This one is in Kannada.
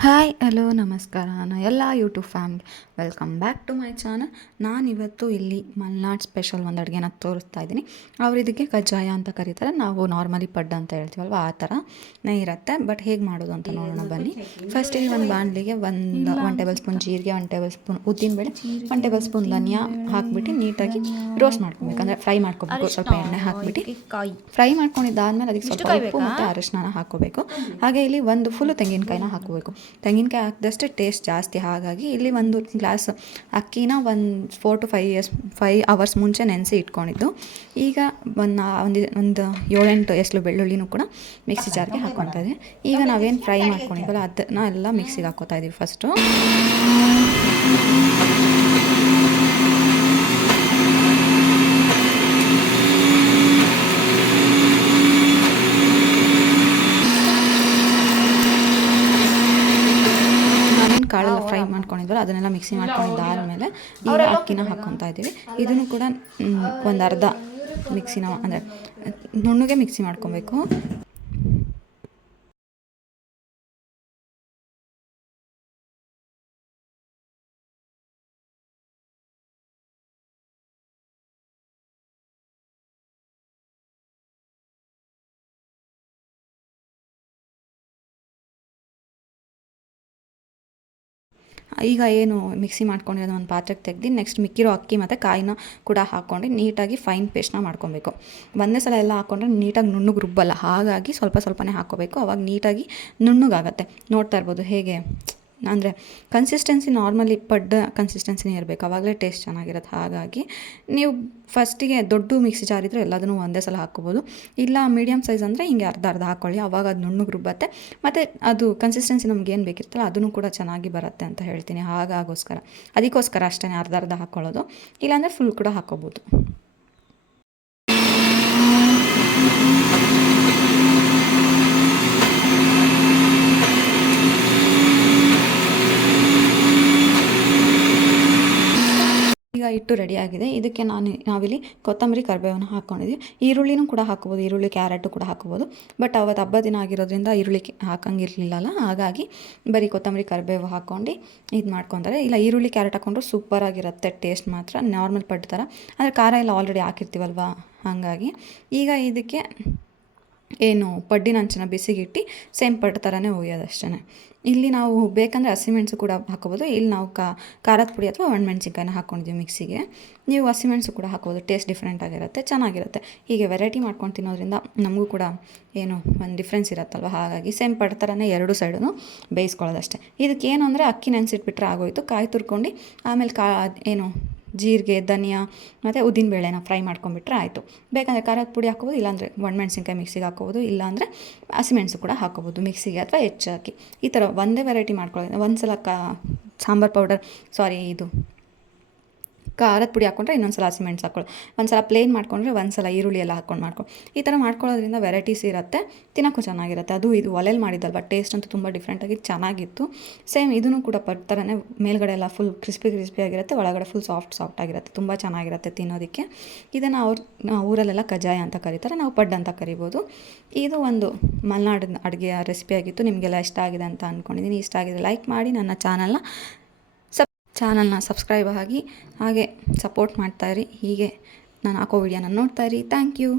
ಹಾಯ್ ಹಲೋ ನಮಸ್ಕಾರ ಎಲ್ಲ YouTube family welcome back to my channel. ನಾನಿವತ್ತು ಇಲ್ಲಿ ಮಲ್ನಾಡ್ ಸ್ಪೆಷಲ್ ಒಂದು ಅಡುಗೆನ ತೋರಿಸ್ತಾ ಇದ್ದೀನಿ. ಅವ್ರು ಇದಕ್ಕೆ ಕಜ್ಜಾಯ ಅಂತ ಕರೀತಾರೆ, ನಾವು ನಾರ್ಮಲಿ ಪಡ್ಡು ಅಂತ ಹೇಳ್ತೀವಲ್ವ ಆ ಥರನೇ ಇರುತ್ತೆ. ಬಟ್ ಹೇಗೆ ಮಾಡೋದು ಅಂತ ನೋಡೋಣ ಬನ್ನಿ. ಫಸ್ಟ್ ಇಲ್ಲಿ ಒಂದು ಬಾಣಲಿಗೆ ಒನ್ ಟೇಬಲ್ ಸ್ಪೂನ್ ಜೀರಿಗೆ, 1 ಟೇಬಲ್ ಸ್ಪೂನ್ ಉದ್ದಿನಬೇಳೆ, 1 ಟೇಬಲ್ ಸ್ಪೂನ್ ಧನಿಯಾ ಹಾಕಿಬಿಟ್ಟು ನೀಟಾಗಿ ರೋಸ್ಟ್ ಮಾಡ್ಕೊಬೇಕು, ಅಂದರೆ ಫ್ರೈ ಮಾಡ್ಕೊಬೇಕು. ಸ್ವಲ್ಪ ಎಣ್ಣೆ ಹಾಕಿಬಿಟ್ಟು ಫ್ರೈ ಮಾಡ್ಕೊಂಡಿದ್ದಾದ್ಮೇಲೆ ಅದಕ್ಕೆ ಸ್ವಲ್ಪ ಉಪ್ಪು ಮತ್ತು ಅರಿಶಿನ ಹಾಕೋಬೇಕು. ಹಾಗೆ ಇಲ್ಲಿ ಒಂದು ಫುಲ್ಲು ತೆಂಗಿನಕಾಯಿನ ಹಾಕೋಬೇಕು. ತೆಂಗಿನಕಾಯಿ ಹಾಕಿದಷ್ಟು ಟೇಸ್ಟ್ ಜಾಸ್ತಿ. ಹಾಗಾಗಿ ಇಲ್ಲಿ ಒಂದು ಗ್ಲಾಸ್ ಅಕ್ಕಿನ ಒಂದು 4 to 5 ಅವರ್ಸ್ ಮುಂಚೆ ನೆನೆಸಿ ಇಟ್ಕೊಂಡಿದ್ದು. ಈಗ ಒಂದು 7-8 ಎಸ್ಲು ಬೆಳ್ಳುಳ್ಳಿನೂ ಕೂಡ ಮಿಕ್ಸಿ ಜಾರ್ಗೆ ಹಾಕ್ಕೊತಾ ಇದ್ದೀವಿ. ಈಗ ನಾವೇನು ಫ್ರೈ ಮಾಡ್ಕೊಂಡಿದ್ದೀವಲ್ಲ ಅದನ್ನ ಎಲ್ಲ ಮಿಕ್ಸಿಗೆ ಹಾಕ್ಕೋತಾ ಇದ್ದೀವಿ ಫಸ್ಟು. ಕಾಳೆಲ್ಲ ಫ್ರೈ ಮಾಡ್ಕೊಂಡಿದ್ವಲ್ಲ ಅದನ್ನೆಲ್ಲ ಮಿಕ್ಸಿ ಮಾಡ್ಕೊಂಡಿದ್ದಾದಮೇಲೆ ಈಗ ಅಕ್ಕಿನ ಹಾಕ್ಕೊತಾ ಇದ್ದೀವಿ. ಇದನ್ನು ಕೂಡ ಒಂದು ಅರ್ಧ ಮಿಕ್ಸಿನ ಅಂದರೆ ನುಣ್ಣಗೆ ಮಿಕ್ಸಿ ಮಾಡ್ಕೊಬೇಕು. ಈಗ ಏನು ಮಿಕ್ಸಿ ಮಾಡ್ಕೊಂಡಿರೋದು ಒಂದು ಪಾತ್ರೆಗೆ ತೆಗೆದು ನೆಕ್ಸ್ಟ್ ಮಿಕ್ಕಿರೋ ಅಕ್ಕಿ ಮತ್ತು ಕಾಯಿನ ಕೂಡ ಹಾಕ್ಕೊಂಡು ನೀಟಾಗಿ ಫೈನ್ ಪೇಸ್ಟ್ನ ಮಾಡ್ಕೊಬೇಕು. ಒಂದೇ ಸಲ ಎಲ್ಲ ಹಾಕ್ಕೊಂಡ್ರೆ ನೀಟಾಗಿ ನುಣ್ಣಗೆ ರುಬ್ಬಲ್ಲ, ಹಾಗಾಗಿ ಸ್ವಲ್ಪ ಸ್ವಲ್ಪನೇ ಹಾಕ್ಕೋಬೇಕು. ಅವಾಗ ನೀಟಾಗಿ ನುಣ್ಣಗಾಗತ್ತೆ. ನೋಡ್ತಾ ಇರ್ಬೋದು ಹೇಗೆ, ಅಂದರೆ ಕನ್ಸಿಸ್ಟೆನ್ಸಿ ನಾರ್ಮಲಿ ಪಡ್ಡ ಕನ್ಸಿಸ್ಟೆನ್ಸಿನೇ ಇರಬೇಕು, ಆವಾಗಲೇ ಟೇಸ್ಟ್ ಚೆನ್ನಾಗಿರುತ್ತೆ. ಹಾಗಾಗಿ ನೀವು ಫಸ್ಟಿಗೆ ದೊಡ್ಡ ಮಿಕ್ಸಿ ಜಾರ್ ಇದ್ದರೆ ಎಲ್ಲದನ್ನೂ ಒಂದೇ ಸಲ ಹಾಕ್ಕೋಬೋದು. ಇಲ್ಲ ಮೀಡಿಯಮ್ ಸೈಜ್ ಅಂದರೆ ಹಿಂಗೆ ಅರ್ಧ ಅರ್ಧ ಹಾಕ್ಕೊಳ್ಳಿ, ಆವಾಗ ಅದು ನುಣ್ಣಗೆ ರುಬ್ಬತ್ತೆ. ಮತ್ತು ಅದು ಕನ್ಸಿಸ್ಟೆನ್ಸಿ ನಮ್ಗೆ ಏನು ಬೇಕಿರ್ತಲ್ಲ ಅದನ್ನು ಕೂಡ ಚೆನ್ನಾಗಿ ಬರುತ್ತೆ ಅಂತ ಹೇಳ್ತೀನಿ. ಅದಕ್ಕೋಸ್ಕರ ಅಷ್ಟೇ ಅರ್ಧ ಅರ್ಧ ಹಾಕ್ಕೊಳ್ಳೋದು. ಇಲ್ಲಾಂದರೆ ಫುಲ್ ಕೂಡ ಹಾಕ್ಕೋಬೋದು. ಈಗ ಹಿಟ್ಟು ರೆಡಿಯಾಗಿದೆ. ಇದಕ್ಕೆ ನಾವಿಲ್ಲಿ ಕೊತ್ತಂಬರಿ ಕರಿಬೇವನ್ನು ಹಾಕ್ಕೊಂಡಿದ್ವಿ. ಈರುಳ್ಳಿನೂ ಕೂಡ ಹಾಕ್ಬೋದು, ಈರುಳ್ಳಿ ಕ್ಯಾರೆಟು ಕೂಡ ಹಾಕ್ಬೋದು. ಬಟ್ ಅವತ್ತು ಹಬ್ಬ ದಿನ ಆಗಿರೋದ್ರಿಂದ ಈರುಳ್ಳಿ ಹಾಕಂಗಿರಲಿಲ್ಲಲ್ಲ, ಹಾಗಾಗಿ ಬರೀ ಕೊತ್ತಂಬರಿ ಕರಿಬೇವು ಹಾಕ್ಕೊಂಡು ಇದು ಮಾಡ್ಕೊತಾರೆ. ಇಲ್ಲ ಈರುಳ್ಳಿ ಕ್ಯಾರೆಟ್ ಹಾಕ್ಕೊಂಡ್ರು ಸೂಪರಾಗಿರುತ್ತೆ ಟೇಸ್ಟ್ ಮಾತ್ರ, ನಾರ್ಮಲ್ ಪಡ್ಡು ಥರ. ಅಂದರೆ ಖಾರ ಎಲ್ಲ ಆಲ್ರೆಡಿ ಹಾಕಿರ್ತೀವಲ್ವ, ಹಾಗಾಗಿ ಈಗ ಇದಕ್ಕೆ ಏನು ಪಡ್ಡಿನ ಅಂಚನ್ನ ಬಿಸಿಗಿಟ್ಟು ಸೇಮ್ ಪಡ್ಡು ಥರನೇ ಒಯ್ಯೋದಷ್ಟೇ. ಇಲ್ಲಿ ನಾವು ಬೇಕಂದರೆ ಹಸಿಮೆಣಸು ಕೂಡ ಹಾಕ್ಕೋಬೋದು. ಇಲ್ಲಿ ನಾವು ಖಾರದ ಪುಡಿ ಅಥವಾ ಒಣಮೆಣ್ಸಿನ್ಕಾಯಿನ ಹಾಕ್ಕೊಂಡಿದ್ದೀವಿ ಮಿಕ್ಸಿಗೆ. ನೀವು ಹಸಿಮೆಣಸು ಕೂಡ ಹಾಕ್ಬೋದು, ಟೇಸ್ಟ್ ಡಿಫ್ರೆಂಟಾಗಿರುತ್ತೆ, ಚೆನ್ನಾಗಿರುತ್ತೆ. ಹೀಗೆ ವೆರೈಟಿ ಮಾಡ್ಕೊಂಡು ತಿನ್ನೋದ್ರಿಂದ ನಮಗೂ ಕೂಡ ಏನು ಒಂದು ಡಿಫ್ರೆನ್ಸ್ ಇರುತ್ತಲ್ವ, ಹಾಗಾಗಿ ಸೇಮ್ ಪಡ್ಡು ಥರನೇ ಎರಡು ಸೈಡೂ ಬೇಯಿಸ್ಕೊಳ್ಳೋದಷ್ಟೇ. ಇದಕ್ಕೇನು ಅಂದರೆ ಅಕ್ಕಿ ನೆನೆಸಿಟ್ಬಿಟ್ರೆ ಆಗೋಯಿತು. ಕಾಯಿ ತುರ್ಕೊಂಡು ಆಮೇಲೆ ಏನು ಜೀರಿಗೆ, ಧನಿಯಾ ಮತ್ತು ಉದ್ದಿನಬೇಳೆನ ಫ್ರೈ ಮಾಡ್ಕೊಂಬಿಟ್ರೆ ಆಯಿತು. ಬೇಕಂದರೆ ಖಾರದ ಪುಡಿ ಹಾಕ್ಕೋಬೋದು, ಇಲ್ಲಾಂದರೆ ಒಣಮೆಣ್ಸಿನ್ಕಾಯಿ ಮಿಕ್ಸಿಗೆ ಹಾಕ್ಕೋಬೋದು, ಇಲ್ಲಾಂದರೆ ಹಸಿಮೆಣಸು ಕೂಡ ಹಾಕ್ಕೋಬೋದು ಮಿಕ್ಸಿಗೆ ಅಥವಾ ಹೆಚ್ಚಾಕಿ. ಈ ಥರ ಒಂದೇ ವೆರೈಟಿ ಮಾಡ್ಕೊಳ್ಳೋದು. ಒಂದು ಸಲ ಸಾಂಬಾರು ಪೌಡರ್ ಇದು ಖಾರದ ಪುಡಿ ಹಾಕ್ಕೊಂಡ್ರೆ ಇನ್ನೊಂದು ಸಲ ಹಸಿಮೆಣಸು ಹಾಕ್ಕೊಳ್ಳಿ, ಒಂದು ಸಲ ಪ್ಲೇನ್ ಮಾಡ್ಕೊಂಡ್ರೆ ಒಂದು ಸಲ ಈರುಳ್ಳಿ ಎಲ್ಲ ಹಾಕ್ಕೊಂಡು ಈ ಥರ ಮಾಡ್ಕೊಳ್ಳೋದ್ರಿಂದ ವೆರೈಟೀಸ್ ಇರುತ್ತೆ, ತಿನ್ನೋಕ್ಕೂ ಚೆನ್ನಾಗಿರುತ್ತೆ. ಅದು ಇದು ಒಲೆಯಲ್ಲಿ ಮಾಡಿದ್ದಲ್ವ, ಟೇಸ್ಟ್ ಅಂತೂ ತುಂಬ ಡಿಫ್ರೆಂಟಾಗಿ ಚೆನ್ನಾಗಿತ್ತು. ಸೇಮ್ ಇದನ್ನು ಕೂಡ ಪಡ್ಡು ಥರನೇ ಮೇಲ್ಗಡೆ ಎಲ್ಲ ಫುಲ್ ಕ್ರಿಸ್ಪಿ ಆಗಿರುತ್ತೆ, ಒಳಗಡೆ ಫುಲ್ ಸಾಫ್ಟ್ ಆಗಿರುತ್ತೆ, ತುಂಬ ಚೆನ್ನಾಗಿರುತ್ತೆ ತಿನ್ನೋದಕ್ಕೆ. ಇದನ್ನು ಊರಲ್ಲೆಲ್ಲ ಕಜ್ಜಾಯ ಅಂತ ಕರೀತಾರೆ, ನಾವು ಪಡ್ಡು ಅಂತ ಕರಿಬೋದು. ಇದು ಒಂದು ಮಲೆನಾಡಿನ ಅಡುಗೆಯ ರೆಸಿಪಿಯಾಗಿತ್ತು. ನಿಮಗೆಲ್ಲ ಇಷ್ಟ ಆಗಿದೆ ಅಂತ ಅಂದ್ಕೊಂಡಿದ್ದೀನಿ. ಇಷ್ಟ ಆಗಿದೆ ಲೈಕ್ ಮಾಡಿ, ನನ್ನ ಚಾನಲ್ನ ಸಬ್ಸ್ಕ್ರೈಬ್ ಆಗಿ ಹಾಗೆ ಸಪೋರ್ಟ್ ಮಾಡ್ತಾಯಿರಿ. ಹೀಗೆ ನಾನು ಹಾಕೋ ವಿಡಿಯೋನ ನೋಡ್ತಾಯಿರಿ. Thank you.